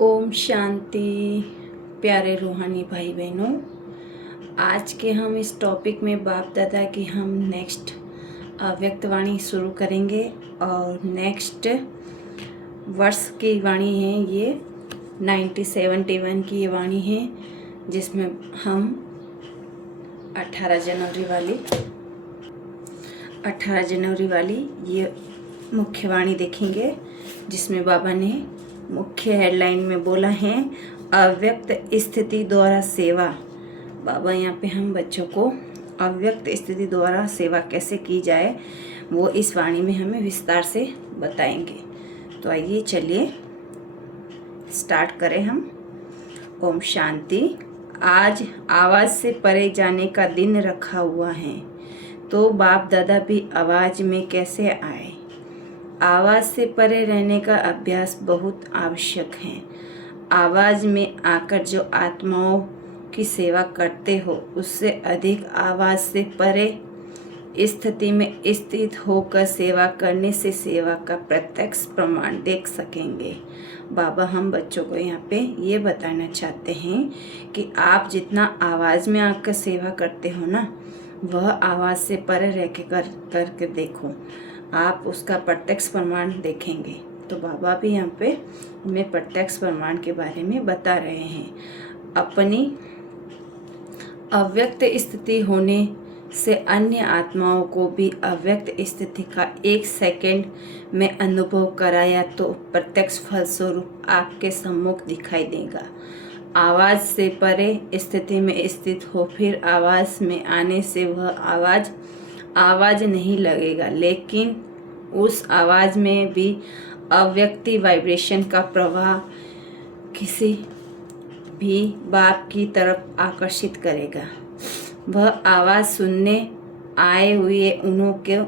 ओम शांति। प्यारे रूहानी भाई बहनों, आज के हम इस टॉपिक में बाप दादा की हम नेक्स्ट व्यक्तवाणी शुरू करेंगे और नेक्स्ट वर्ष की वाणी है ये 1971 की ये वाणी है, जिसमें हम 18 जनवरी वाली ये मुख्य वाणी देखेंगे, जिसमें बाबा ने मुख्य हेडलाइन में बोला है अव्यक्त स्थिति द्वारा सेवा। बाबा यहाँ पे हम बच्चों को अव्यक्त स्थिति द्वारा सेवा कैसे की जाए वो इस वाणी में हमें विस्तार से बताएंगे। तो आइए चलिए स्टार्ट करें हम। ओम शांति। आज आवाज़ से परे जाने का दिन रखा हुआ है, तो बाप दादा भी आवाज़ में कैसे आए। आवाज़ से परे रहने का अभ्यास बहुत आवश्यक है। आवाज़ में आकर जो आत्माओं की सेवा करते हो, उससे अधिक आवाज़ से परे स्थिति में स्थित होकर सेवा करने से सेवा का प्रत्यक्ष प्रमाण देख सकेंगे। बाबा हम बच्चों को यहाँ पे ये बताना चाहते हैं कि आप जितना आवाज़ में आकर सेवा करते हो ना, वह आवाज़ से परे रह के करके देखो, आप उसका प्रत्यक्ष प्रमाण देखेंगे। तो बाबा भी यहाँ पे हमें प्रत्यक्ष प्रमाण के बारे में बता रहे हैं। अपनी अव्यक्त स्थिति होने से अन्य आत्माओं को भी अव्यक्त स्थिति का 1 सेकंड में अनुभव कराया तो प्रत्यक्ष फलस्वरूप आपके सम्मुख दिखाई देगा। आवाज़ से परे स्थिति में स्थित हो, फिर आवाज़ में आने से वह आवाज़ नहीं लगेगा, लेकिन उस आवाज़ में भी अव्यक्ति वाइब्रेशन का प्रवाह किसी भी बाप की तरफ आकर्षित करेगा। वह आवाज़ सुनने आए हुए उन्हों को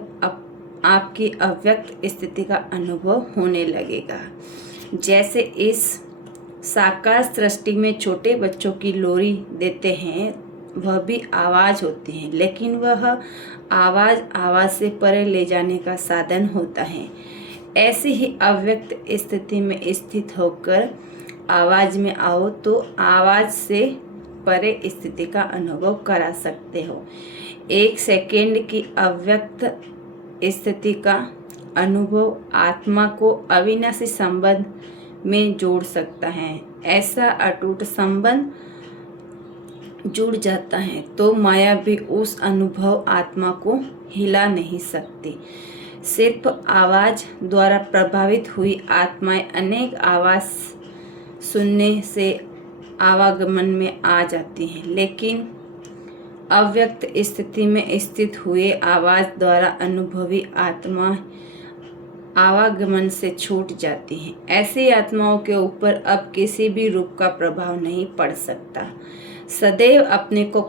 आपकी अव्यक्त स्थिति का अनुभव होने लगेगा। जैसे इस साकार सृष्टि में छोटे बच्चों की लोरी देते हैं, वह भी आवाज़ होती है, लेकिन वह आवाज़ से परे ले जाने का साधन होता है। ऐसी ही अव्यक्त स्थिति में स्थित होकर आवाज़ में आओ तो आवाज़ से परे स्थिति का अनुभव करा सकते हो। 1 सेकेंड की अव्यक्त स्थिति का अनुभव आत्मा को अविनाशी संबंध में जोड़ सकता है। ऐसा अटूट संबंध जुड़ जाता है तो माया भी उस अनुभव आत्मा को हिला नहीं सकती। सिर्फ आवाज़ द्वारा प्रभावित हुई आत्माएं अनेक आवाज़ सुनने से आवागमन में आ जाती हैं, लेकिन अव्यक्त स्थिति में स्थित हुए आवाज़ द्वारा अनुभवी आत्मा आवागमन से छूट जाती हैं। ऐसी आत्माओं के ऊपर अब किसी भी रूप का प्रभाव नहीं पड़ सकता। सदैव अपने को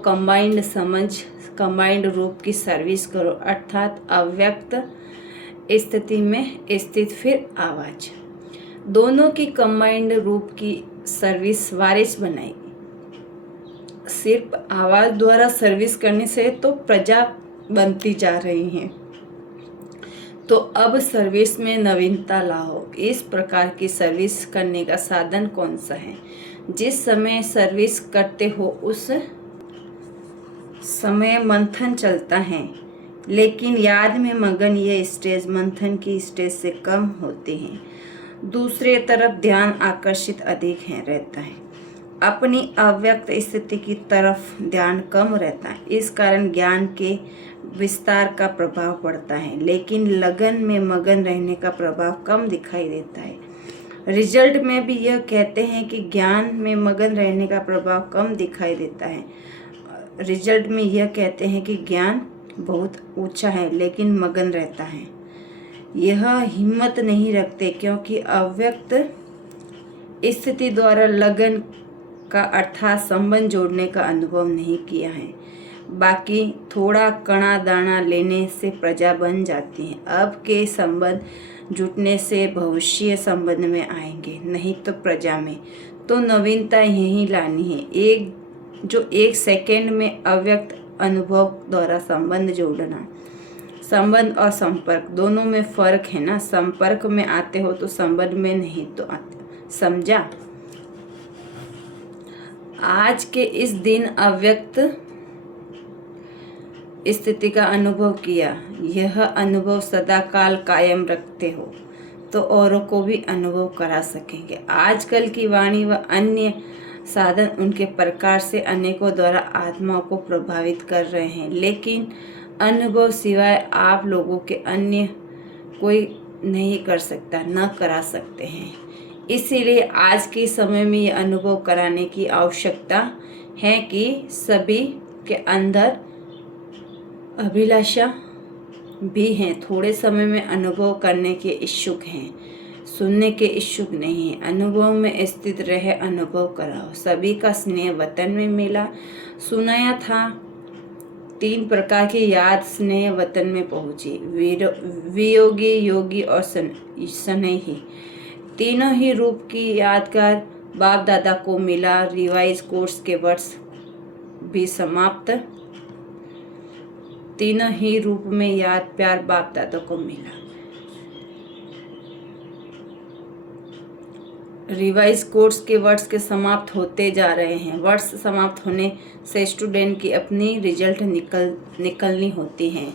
कंबाइंड रूप की सर्विस करो, अर्थात अव्यक्त स्थिति में स्थित फिर आवाज़, दोनों की कंबाइंड रूप की सर्विस वारिस बनाएगी। सिर्फ आवाज़ द्वारा सर्विस करने से तो प्रजा बनती जा रही है, तो अब सर्विस में नवीनता लाओ। इस प्रकार की सर्विस करने का साधन कौन सा है? जिस समय सर्विस करते हो उस समय मंथन चलता है, लेकिन याद में मगन ये स्टेज मंथन की स्टेज से कम होती है। दूसरे तरफ ध्यान आकर्षित अधिक रहता है। अपनी अव्यक्त स्थिति की तरफ ध्यान कम रहता है। इस कारण ज्ञान के विस्तार का प्रभाव पड़ता है, लेकिन लगन में मगन रहने का प्रभाव कम दिखाई देता है। रिजल्ट में भी यह कहते हैं कि ज्ञान में मगन रहने का प्रभाव कम दिखाई देता है। रिजल्ट में यह कहते हैं कि ज्ञान बहुत ऊंचा है, लेकिन मगन रहता है। यह हिम्मत नहीं रखते, क्योंकि अव्यक्त स्थिति द्वारा लगन का अर्थात संबंध जोड़ने का अनुभव नहीं किया है। बाकी थोड़ा कणा दाना लेने से प्रजा बन जाती है। अब के संबंध जुटने से भविष्य संबंध में आएंगे, नहीं तो प्रजा में। तो नवीनता यही लानी है। 1 सेकेंड में अव्यक्त अनुभव द्वारा संबंध जोड़ना। संबंध और संपर्क दोनों में फर्क है ना। संपर्क में आते हो तो संबंध में नहीं तो आते, समझा। आज के इस दिन अव्यक्त स्थिति का अनुभव किया, यह अनुभव सदाकाल कायम रखते हो तो औरों को भी अनुभव करा सकेंगे। आजकल की वाणी व अन्य साधन उनके प्रकार से अनेकों द्वारा आत्माओं को प्रभावित कर रहे हैं, लेकिन अनुभव सिवाय आप लोगों के अन्य कोई नहीं कर सकता, न करा सकते हैं। इसीलिए आज के समय में यह अनुभव कराने की आवश्यकता है कि सभी के अंदर अभिलाषा भी हैं, थोड़े समय में अनुभव करने के इच्छुक हैं, सुनने के इच्छुक नहीं है। अनुभव में स्थित रहे अनुभव कराओ। सभी का स्नेह वतन में मिला। सुनाया था 3 प्रकार की याद स्नेह वतन में पहुंची, वियोगी, योगी और स्नेही। तीनों ही रूप की यादगार बाप दादा को मिला। रिवाइज कोर्स के वर्ष भी समाप्त। तीनों ही रूप में याद प्यार बाप दादा को मिला। रिवाइज कोर्स के वर्ष के समाप्त होते जा रहे हैं। वर्ष समाप्त होने से स्टूडेंट की अपनी रिजल्ट निकलनी होती हैं।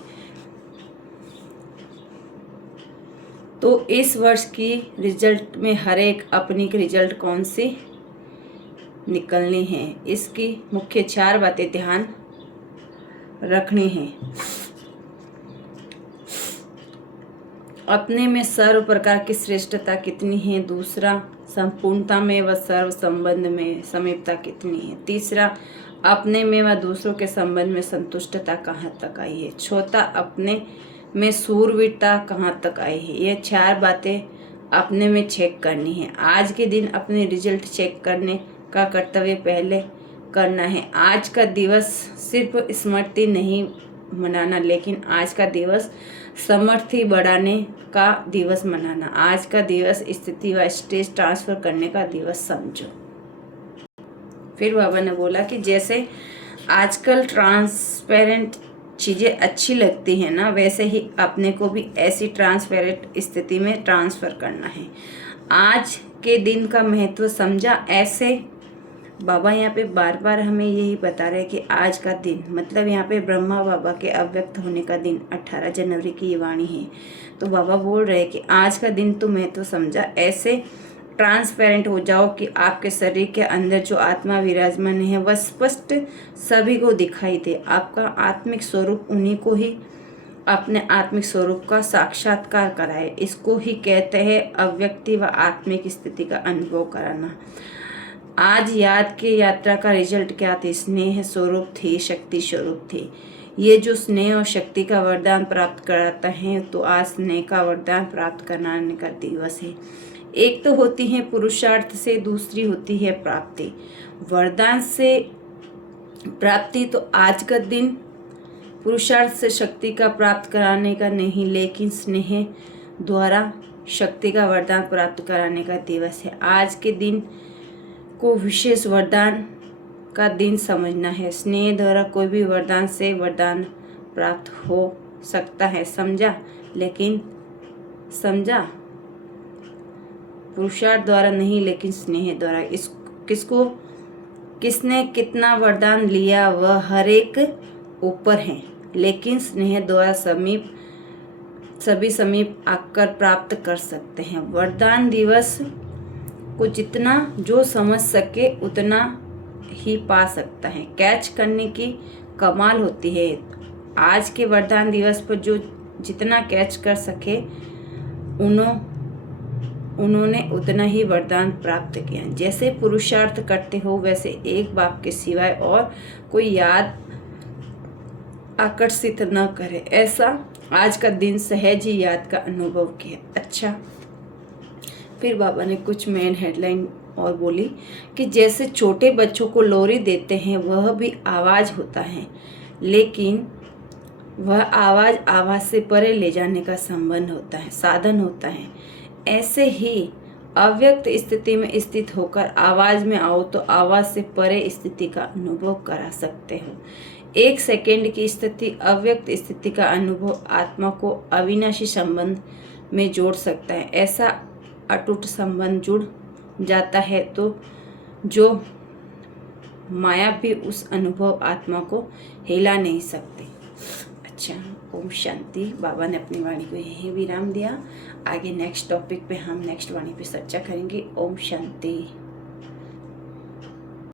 तो इस वर्ष की रिजल्ट में हर एक अपनी रिजल्ट कौन सी निकलनी है, इसकी मुख्य 4 बातें ध्यान रखनी है। अपने में सर्व प्रकार की श्रेष्ठता कितनी है। दूसरा, संपूर्णता में व सर्व संबंध में समीपता कितनी है। तीसरा, अपने में व दूसरों के संबंध में संतुष्टता कहाँ तक आई है। चौथा, अपने में सूरवीरता कहाँ तक आई है। ये 4 बातें अपने में चेक करनी है। आज के दिन अपने रिजल्ट चेक करने का कर्तव्य पहले करना है। आज का दिवस सिर्फ स्मृति नहीं मनाना, लेकिन आज का दिवस समर्थी बढ़ाने का दिवस मनाना। आज का दिवस स्थिति व स्टेज ट्रांसफर करने का दिवस समझो। फिर बाबा ने बोला कि जैसे आजकल ट्रांसपेरेंट चीज़ें अच्छी लगती हैं ना, वैसे ही अपने को भी ऐसी ट्रांसपेरेंट स्थिति में ट्रांसफ़र करना है। आज के दिन का महत्व समझा। ऐसे बाबा यहाँ पे बार बार हमें यही बता रहे हैं कि आज का दिन मतलब यहाँ पे ब्रह्मा बाबा के अव्यक्त होने का दिन 18 जनवरी की ये वाणी है। तो बाबा बोल रहे हैं कि आज का दिन तो महत्व समझा। ऐसे ट्रांसपेरेंट हो जाओ कि आपके शरीर के अंदर जो आत्मा विराजमान है वह स्पष्ट सभी को दिखाई दे। आपका आत्मिक स्वरूप उन्हीं को ही अपने आत्मिक स्वरूप का साक्षात्कार कराए। इसको ही कहते हैं अव्यक्ति व आत्मिक स्थिति का अनुभव कराना। आज याद की यात्रा का रिजल्ट क्या थी? स्नेह स्वरूप थी, शक्ति स्वरूप थी। ये जो स्नेह और शक्ति का वरदान प्राप्त कराता है, तो आज स्नेह का वरदान प्राप्त कराने का दिवस है। एक तो होती है पुरुषार्थ से, दूसरी होती है प्राप्ति। वरदान से प्राप्ति तो आज का दिन पुरुषार्थ से शक्ति का प्राप्त कराने का नहीं, लेकिन स्नेह द्वारा शक्ति का वरदान प्राप्त कराने का दिवस है। आज के दिन को विशेष वरदान का दिन समझना है। स्नेह द्वारा कोई भी वरदान से वरदान प्राप्त हो सकता है, समझा? लेकिन समझा, पुरुषार्थ द्वारा नहीं, लेकिन स्नेह द्वारा। किसने कितना वरदान लिया वह हर एक ऊपर है, लेकिन स्नेह द्वारा सभी समीप आकर प्राप्त कर सकते हैं। वरदान दिवस को जितना जो समझ सके उतना ही पा सकता है। कैच करने की कमाल होती है। आज के वरदान दिवस पर जो जितना कैच कर सके उन्होंने उतना ही वरदान प्राप्त किया। जैसे पुरुषार्थ करते हो वैसे एक बाप के सिवाय और कोई याद आकर्षित न करे, ऐसा आज का दिन सहज ही याद का अनुभव किया। अच्छा, फिर बाबा ने कुछ मेन हेडलाइन और बोली कि जैसे छोटे बच्चों को लोरी देते हैं वह भी आवाज़ होता है, लेकिन वह आवाज़ से परे ले जाने का संबंध होता है, साधन होता है। ऐसे ही अव्यक्त स्थिति में स्थित होकर आवाज़ में आओ तो आवाज़ से परे स्थिति का अनुभव करा सकते हो। 1 सेकेंड की स्थिति अव्यक्त स्थिति का अनुभव आत्मा को अविनाशी संबंध में जोड़ सकता है। ऐसा अटूट संबंध जुड़ जाता है तो जो माया भी उस अनुभव आत्मा को हिला नहीं सकती। अच्छा, ओम शांति। बाबा ने अपनी वाणी को यहीं विराम दिया। आगे नेक्स्ट टॉपिक पे हम नेक्स्ट वाणी पे चर्चा करेंगे। ओम शांति।